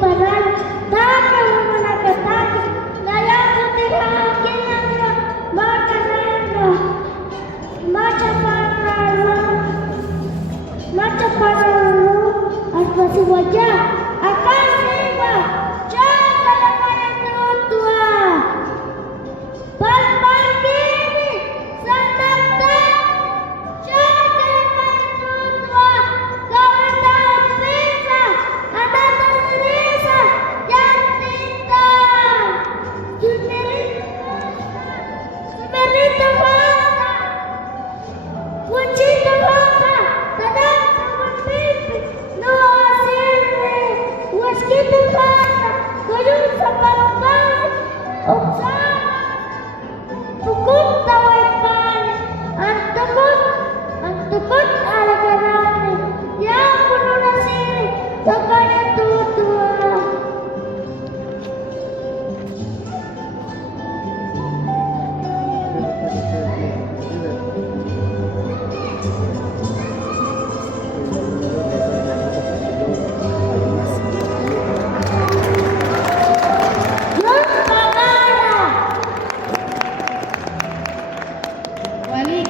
padanya, takkan menakutkan. Daya putih akhirnya maka saya macam para atas wajah akan tiba jaga yang tua. Pagi ini senang jaga yang tua. Kau tahu bisa ada terisa yang tidak semerita bahasa kunci bahasa sedang berpimpin doa sirri waski bahasa kuyun sabang uksana tukun tawapan antukun ala karani yang penuh nasiri